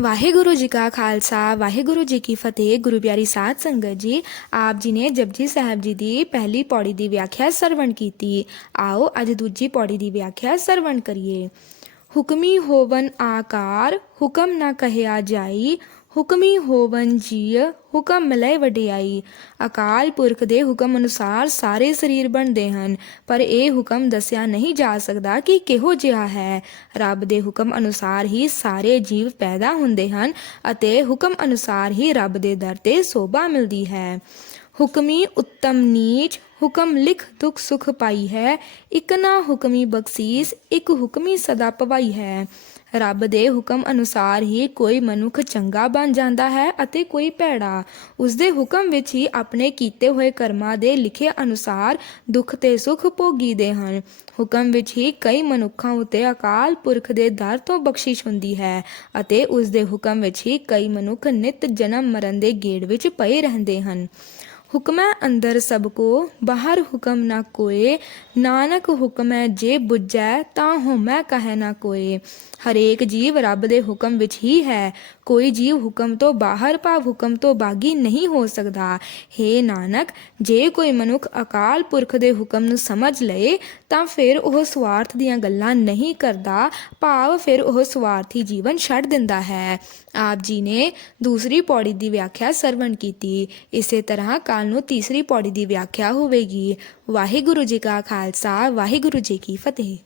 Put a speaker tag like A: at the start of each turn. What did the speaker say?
A: ਵਾਹਿਗੁਰੂ ਜੀ ਕਾ ਖਾਲਸਾ, ਵਾਹਿਗੁਰੂ ਜੀ ਕੀ ਫਤਿਹ, ਗੁਰੂ ਪਿਆਰੀ ਸਾਧ ਸੰਗਤ ਜੀ। ਆਪ ਜੀ ਨੇ ਜਪਜੀ ਸਾਹਿਬ ਜੀ ਦੀ ਪਹਿਲੀ ਪੌੜੀ ਦੀ ਵਿਆਖਿਆ ਸਰਵਣ ਕੀਤੀ। ਆਓ ਅੱਜ ਦੂਜੀ ਪੌੜੀ ਦੀ ਵਿਆਖਿਆ ਸਰਵਣ ਕਰੀਏ। ਹੁਕਮੀ ਹੋਵਨ ਆਕਾਰ, ਹੁਕਮ ਨਾ ਕਹਿਆ ਜਾਈ ਹੁਕਮੀ ਹੋਵਨ ਜੀਅ, ਹੁਕਮ ਮਿਲੇ ਵਡਿਆਈ। ਅਕਾਲ ਪੁਰਖ ਦੇ ਹੁਕਮ ਅਨੁਸਾਰ ਸਾਰੇ ਸਰੀਰ ਬਣਦੇ ਹਨ, ਪਰ ਇਹ ਹੁਕਮ ਦੱਸਿਆ ਨਹੀਂ ਜਾ ਸਕਦਾ ਕਿ ਕਿਹੋ ਜਿਹਾ ਹੈ। ਰੱਬ ਦੇ ਹੁਕਮ ਅਨੁਸਾਰ ਹੀ ਸਾਰੇ ਜੀਵ ਪੈਦਾ ਹੁੰਦੇ ਹਨ ਅਤੇ ਹੁਕਮ ਅਨੁਸਾਰ ਹੀ ਰੱਬ ਦੇ ਦਰ ਤੇ ਸੋਭਾ ਮਿਲਦੀ ਹੈ। ਹੁਕਮੀ ਉੱਤਮ ਨੀਚ ਹੁਕਮ ਲਿਖ ਦੁਖ ਸੁਖ ਪਾਈ ਹੈ, ਇਕ ਨਾ ਹੁਕਮੀ ਬਖਸ਼ੀਸ, ਇਕ ਹੁਕਮੀ ਸਦਾ ਪਵਾਈ ਹੈ। ਰੱਬ ਦੇ ਹੁਕਮ ਅਨੁਸਾਰ ਹੀ ਕੋਈ ਮਨੁੱਖ ਚੰਗਾ ਬਣ ਜਾਂਦਾ ਹੈ ਅਤੇ ਕੋਈ ਭੈੜਾ। ਉਸ ਦੇ ਹੁਕਮ ਵਿੱਚ ਹੀ ਆਪਣੇ ਕੀਤੇ ਹੋਏ ਕਰਮਾਂ ਦੇ ਲਿਖੇ ਅਨੁਸਾਰ ਦੁੱਖ ਤੇ ਸੁਖ ਭੋਗੀਦੇ ਹਨ। ਹੁਕਮ ਵਿੱਚ ਹੀ ਕਈ ਮਨੁੱਖਾਂ ਉਤੇ ਅਕਾਲ ਪੁਰਖ ਦੇ ਦਰ ਤੋਂ ਬਖਸ਼ਿਸ਼ ਹੁੰਦੀ ਹੈ ਅਤੇ ਉਸ ਦੇ ਹੁਕਮ ਵਿੱਚ ਹੀ ਕਈ ਮਨੁੱਖ ਨਿਤ ਜਨਮ ਮਰਨ ਦੇ ਗੇੜ ਵਿੱਚ ਪਏ ਰਹਿੰਦੇ ਹਨ। ਹੁਕਮੈ ਅੰਦਰ ਸਭ ਕੋ, ਬਾਹਰ ਹੁਕਮ ਨਾ ਕੋਏ, ਨਾਨਕ ਹੁਕਮੈ ਜੇ ਬੁੱਝੈ, ਤਾਂ ਹੋਮੈ ਕਹੈ ਨਾ ਕੋਏ। ਹਰੇਕ ਜੀਵ ਰੱਬ ਦੇ ਹੁਕਮ ਵਿੱਚ ਹੀ ਹੈ। ਕੋਈ ਜੀਵ ਹੁਕਮ ਤੋਂ ਬਾਹਰ ਭਾਵ ਹੁਕਮ ਤੋਂ ਬਾਗੀ ਨਹੀਂ ਹੋ ਸਕਦਾ। हे ਨਾਨਕ, ਜੇ ਕੋਈ ਮਨੁੱਖ ਅਕਾਲ ਪੁਰਖ ਦੇ ਹੁਕਮ ਨੂੰ ਸਮਝ ਲਏ, ਤਾਂ ਫਿਰ ਉਹ ਸਵਾਰਥ ਦੀਆਂ ਗੱਲਾਂ ਨਹੀਂ ਕਰਦਾ। ਭਾਵ ਫਿਰ ਉਹ ਸਵਾਰਥੀ ਜੀਵਨ ਛੱਡ ਦਿੰਦਾ ਹੈ। ਆਪ ਜੀ ਨੇ ਦੂਸਰੀ ਪੌੜੀ ਦੀ ਵਿਆਖਿਆ ਸਰਵਣ ਕੀਤੀ। ਇਸੇ ਤਰ੍ਹਾਂ ਕੱਲ ਨੂੰ ਤੀਸਰੀ ਪੌੜੀ ਦੀ ਵਿਆਖਿਆ ਹੋਵੇਗੀ। ਵਾਹਿਗੁਰੂ ਜੀ ਕਾ ਖਾਲਸਾ ਵਾਹਿਗੁਰੂ ਜੀ ਕੀ ਫਤਿਹ।